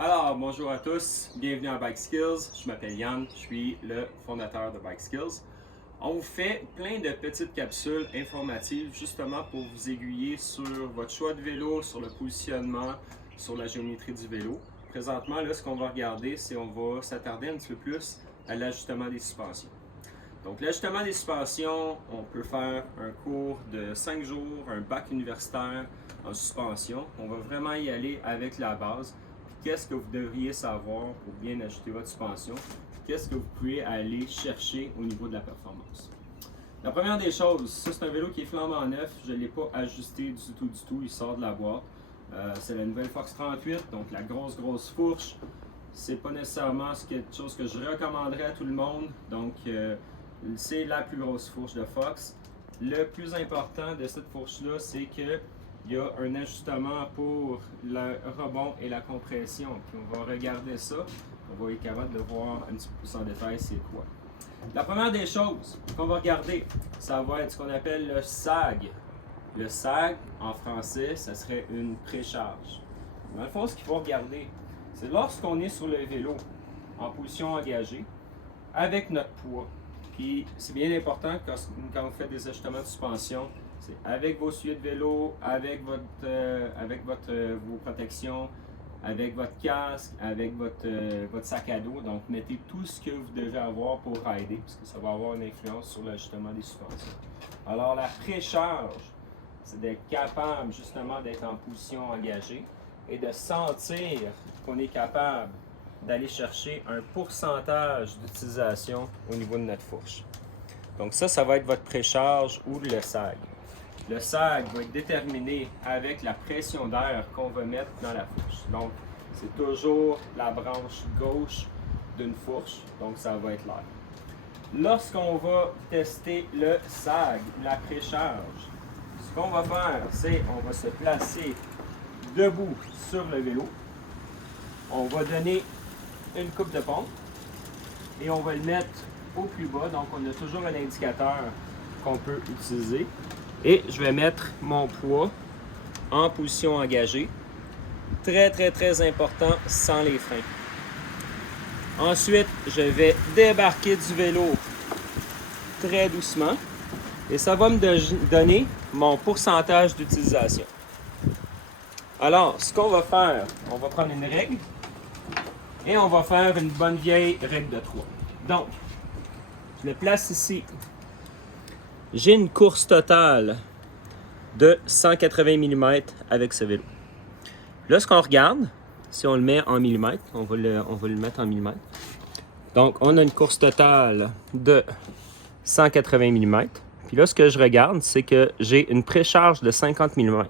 Alors, bonjour à tous, bienvenue à Bike Skills. Je m'appelle Yann, je suis le fondateur de Bike Skills. On vous fait plein de petites capsules informatives justement pour vous aiguiller sur votre choix de vélo, sur le positionnement, sur la géométrie du vélo. Présentement, là, ce qu'on va regarder, c'est on va s'attarder un petit peu plus à l'ajustement des suspensions. Donc, l'ajustement des suspensions, on peut faire un cours de 5 jours, un bac universitaire en suspension. On va vraiment y aller avec la base. Qu'est-ce que vous devriez savoir pour bien ajuster votre suspension? Qu'est-ce que vous pouvez aller chercher au niveau de la performance? La première des choses, ça c'est un vélo qui est flambant neuf, je ne l'ai pas ajusté du tout, il sort de la boîte. C'est la nouvelle Fox 38, donc la grosse fourche. C'est pas nécessairement quelque chose que je recommanderais à tout le monde, donc c'est la plus grosse fourche de Fox. Le plus important de cette fourche-là, c'est que il y a un ajustement pour le rebond et la compression. Puis on va regarder ça. On va être capable de voir un petit peu plus en détail c'est quoi. La première des choses qu'on va regarder, ça va être ce qu'on appelle le sag. Le sag, en français, ça serait une précharge. Dans le fond, ce qu'il faut regarder, c'est lorsqu'on est sur le vélo, en position engagée, avec notre poids. Puis c'est bien important quand vous faites des ajustements de suspension, c'est avec vos souliers de vélo, avec vos protections, avec votre casque, avec votre sac à dos. Donc mettez tout ce que vous devez avoir pour rider, parce que ça va avoir une influence sur l'ajustement des suspensions. Alors la précharge, c'est d'être capable justement d'être en position engagée et de sentir qu'on est capable d'aller chercher un pourcentage d'utilisation au niveau de notre fourche. Donc ça va être votre précharge ou le sag. Le sag va être déterminé avec la pression d'air qu'on va mettre dans la fourche. Donc c'est toujours la branche gauche d'une fourche, donc ça va être l'air. Lorsqu'on va tester le sag, la précharge, ce qu'on va faire, c'est on va se placer debout sur le vélo. On va donner une coupe de pompe et on va le mettre au plus bas. Donc, on a toujours un indicateur qu'on peut utiliser. Et je vais mettre mon poids en position engagée. Très important, sans les freins. Ensuite, je vais débarquer du vélo très doucement et ça va me donner mon pourcentage d'utilisation. Alors, ce qu'on va faire, on va prendre une règle et on va faire une bonne vieille règle de 3. Donc, je le place ici. J'ai une course totale de 180 mm avec ce vélo. Là, ce qu'on regarde, si on le met en millimètres, on va le mettre en millimètres. Donc, on a une course totale de 180 mm. Puis là, ce que je regarde, c'est que j'ai une précharge de 50 mm.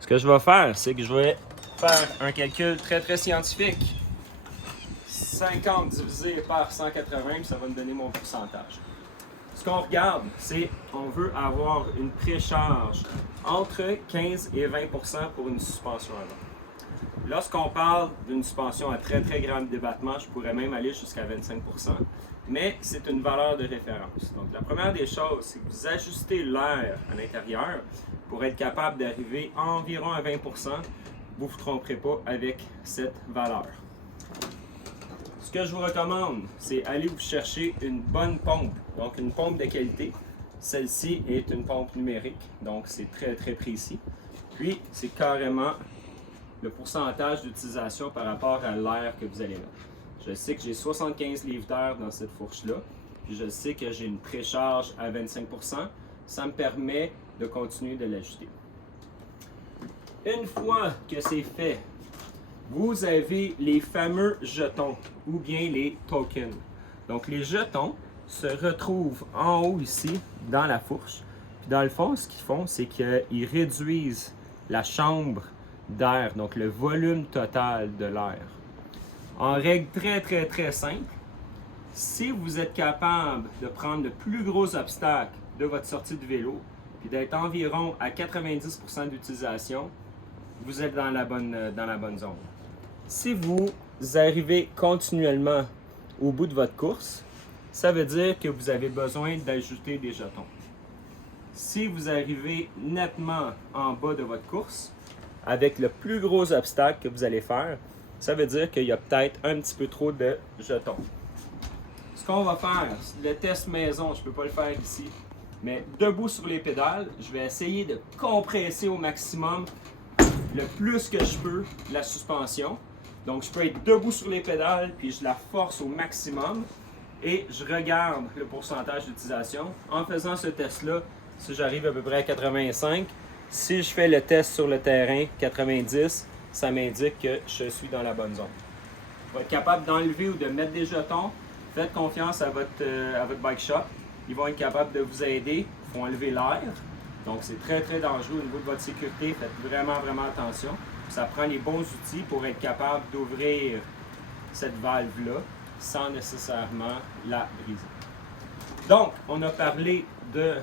Ce que je vais faire, c'est que je vais faire un calcul très scientifique. 50 divisé par 180, puis ça va me donner mon pourcentage. Ce qu'on regarde, c'est qu'on veut avoir une précharge entre 15 et 20 % pour une suspension avant. Lorsqu'on parle d'une suspension à très grand débattement, je pourrais même aller jusqu'à 25 %, mais c'est une valeur de référence. Donc la première des choses, c'est que vous ajustez l'air à l'intérieur pour être capable d'arriver environ à 20 %. Vous ne vous tromperez pas avec cette valeur. Ce que je vous recommande, c'est aller vous chercher une bonne pompe, donc une pompe de qualité. Celle-ci est une pompe numérique, donc c'est très précis. Puis, c'est carrément le pourcentage d'utilisation par rapport à l'air que vous allez mettre. Je sais que j'ai 75 livres d'air dans cette fourche-là, puis je sais que j'ai une précharge à 25 %. Ça me permet de continuer de l'ajuster. Une fois que c'est fait, vous avez les fameux jetons ou bien les tokens. Donc les jetons se retrouvent en haut ici dans la fourche. Puis dans le fond, ce qu'ils font, c'est qu'ils réduisent la chambre d'air, donc le volume total de l'air. En règle très simple, si vous êtes capable de prendre le plus gros obstacle de votre sortie de vélo, puis d'être environ à 90 % d'utilisation, vous êtes dans la bonne zone. Si vous arrivez continuellement au bout de votre course, ça veut dire que vous avez besoin d'ajouter des jetons. Si vous arrivez nettement en bas de votre course, avec le plus gros obstacle que vous allez faire, ça veut dire qu'il y a peut-être un petit peu trop de jetons. Ce qu'on va faire, le test maison, je ne peux pas le faire ici, mais debout sur les pédales, je vais essayer de compresser au maximum le plus que je peux la suspension. Donc je peux être debout sur les pédales, puis je la force au maximum et je regarde le pourcentage d'utilisation. En faisant ce test-là, si j'arrive à peu près à 85, si je fais le test sur le terrain, 90, ça m'indique que je suis dans la bonne zone. Pour être capable d'enlever ou de mettre des jetons, faites confiance à votre bike shop. Ils vont être capables de vous aider. Ils font enlever l'air. Donc, c'est très, très dangereux au niveau de votre sécurité. Faites vraiment, vraiment attention. Ça prend les bons outils pour être capable d'ouvrir cette valve-là sans nécessairement la briser. Donc, on a parlé de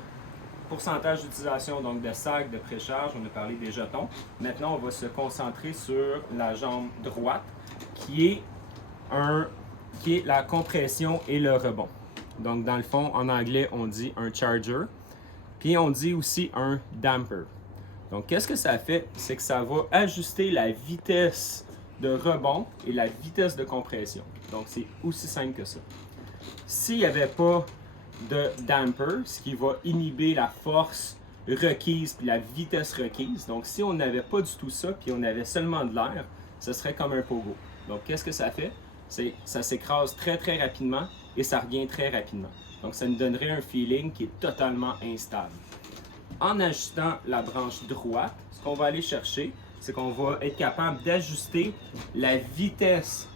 pourcentage d'utilisation, donc de sac, de précharge. On a parlé des jetons. Maintenant, on va se concentrer sur la jambe droite qui est la compression et le rebond. Donc, dans le fond, en anglais, on dit un charger. Puis, on dit aussi un damper. Donc, qu'est-ce que ça fait? C'est que ça va ajuster la vitesse de rebond et la vitesse de compression. Donc, c'est aussi simple que ça. S'il n'y avait pas de damper, ce qui va inhiber la force requise puis la vitesse requise. Donc, si on n'avait pas du tout ça, puis on avait seulement de l'air, ce serait comme un pogo. Donc, qu'est-ce que ça fait? Ça s'écrase très, très rapidement et ça revient très rapidement. Donc, ça nous donnerait un feeling qui est totalement instable. En ajustant la branche droite, ce qu'on va aller chercher, c'est qu'on va être capable d'ajuster la vitesse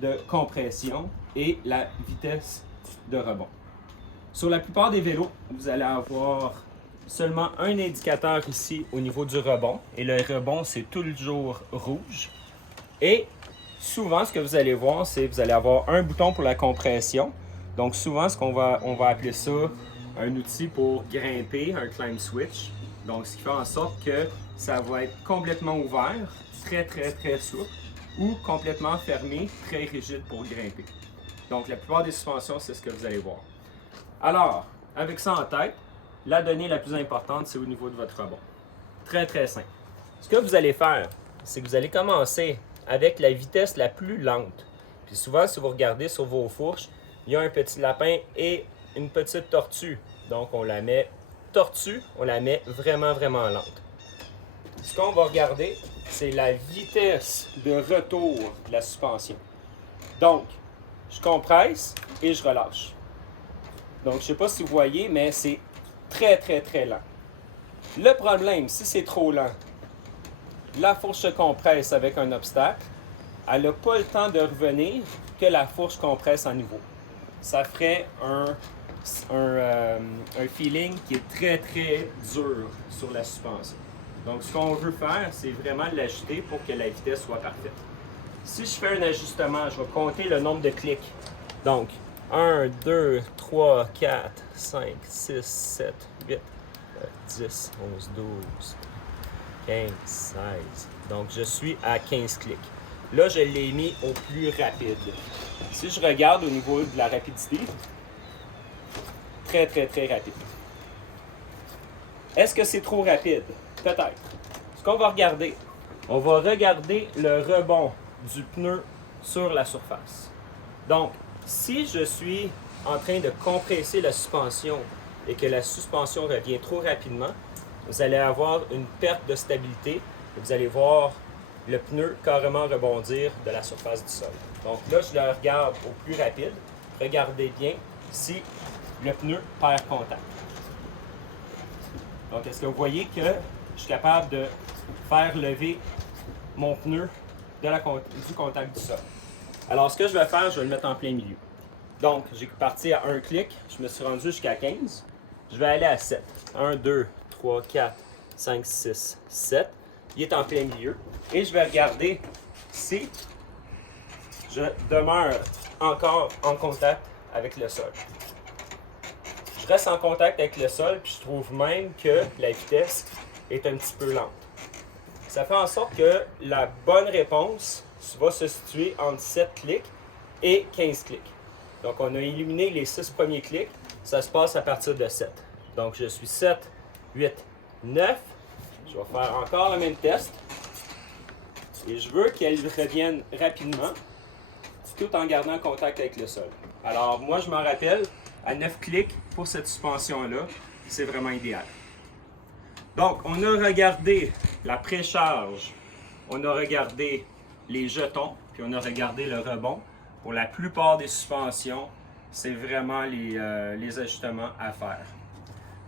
de compression et la vitesse de rebond. Sur la plupart des vélos, vous allez avoir seulement un indicateur ici au niveau du rebond. Et le rebond, c'est toujours rouge. Et souvent, ce que vous allez voir, c'est que vous allez avoir un bouton pour la compression. Donc souvent, on va appeler ça un outil pour grimper, un climb switch. Donc ce qui fait en sorte que ça va être complètement ouvert, très très très souple, ou complètement fermé, très rigide pour grimper. Donc la plupart des suspensions, c'est ce que vous allez voir. Alors, avec ça en tête, la donnée la plus importante, c'est au niveau de votre rebond. Très très simple. Ce que vous allez faire, c'est que vous allez commencer avec la vitesse la plus lente. Puis souvent, si vous regardez sur vos fourches, il y a un petit lapin et une petite tortue. Donc, on la met tortue, on la met vraiment, vraiment lente. Ce qu'on va regarder, c'est la vitesse de retour de la suspension. Donc, je compresse et je relâche. Donc, je ne sais pas si vous voyez, mais c'est très, très, très lent. Le problème, si c'est trop lent, la fourche se compresse avec un obstacle, elle n'a pas le temps de revenir que la fourche compresse à nouveau. Ça ferait un feeling qui est très, très dur sur la suspension. Donc, ce qu'on veut faire, c'est vraiment l'ajuster pour que la vitesse soit parfaite. Si je fais un ajustement, je vais compter le nombre de clics. Donc, 1, 2, 3, 4, 5, 6, 7, 8, 10, 11, 12, 15, 16. Donc, je suis à 15 clics. Là, je l'ai mis au plus rapide. Si je regarde au niveau de la rapidité, très, très, très rapide. Est-ce que c'est trop rapide? Peut-être. Ce qu'on va regarder, on va regarder le rebond du pneu sur la surface. Donc, si je suis en train de compresser la suspension et que la suspension revient trop rapidement, vous allez avoir une perte de stabilité et vous allez voir le pneu carrément rebondir de la surface du sol. Donc là, je le regarde au plus rapide. Regardez bien si le pneu perd contact. Donc, est-ce que vous voyez que je suis capable de faire lever mon pneu du contact du sol? Alors, ce que je vais faire, je vais le mettre en plein milieu. Donc, j'ai parti à un clic, je me suis rendu jusqu'à 15. Je vais aller à 7. 1, 2, 3, 4, 5, 6, 7. Il est en plein milieu. Et je vais regarder si je demeure encore en contact avec le sol. Je reste en contact avec le sol, puis je trouve même que la vitesse est un petit peu lente. Ça fait en sorte que la bonne réponse va se situer entre 7 clics et 15 clics. Donc, on a éliminé les 6 premiers clics. Ça se passe à partir de 7. Donc, je suis 7, 8, 9. Je vais faire encore le même test. Et je veux qu'elle revienne rapidement, tout en gardant contact avec le sol. Alors moi je m'en rappelle, à 9 clics pour cette suspension-là, c'est vraiment idéal. Donc on a regardé la précharge, on a regardé les jetons, puis on a regardé le rebond. Pour la plupart des suspensions, c'est vraiment les ajustements à faire.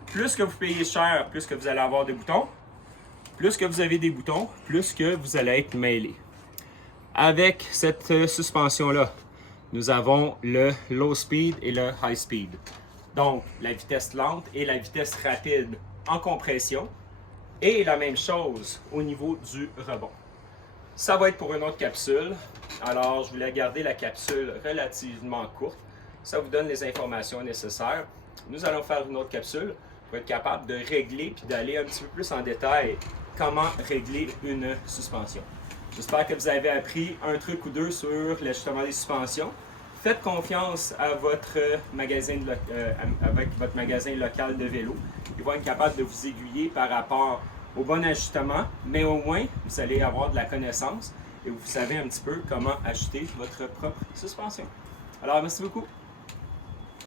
Plus que vous payez cher, plus que vous allez avoir des boutons. Plus que vous avez des boutons, plus que vous allez être mêlé. Avec cette suspension-là, nous avons le low speed et le high speed. Donc, la vitesse lente et la vitesse rapide en compression. Et la même chose au niveau du rebond. Ça va être pour une autre capsule. Alors, je voulais garder la capsule relativement courte. Ça vous donne les informations nécessaires. Nous allons faire une autre capsule pour être capable de régler puis d'aller un petit peu plus en détail comment régler une suspension. J'espère que vous avez appris un truc ou deux sur l'ajustement des suspensions. Faites confiance à votre avec votre magasin local de vélo. Ils vont être capables de vous aiguiller par rapport au bon ajustement, mais au moins, vous allez avoir de la connaissance et vous savez un petit peu comment ajuster votre propre suspension. Alors, merci beaucoup.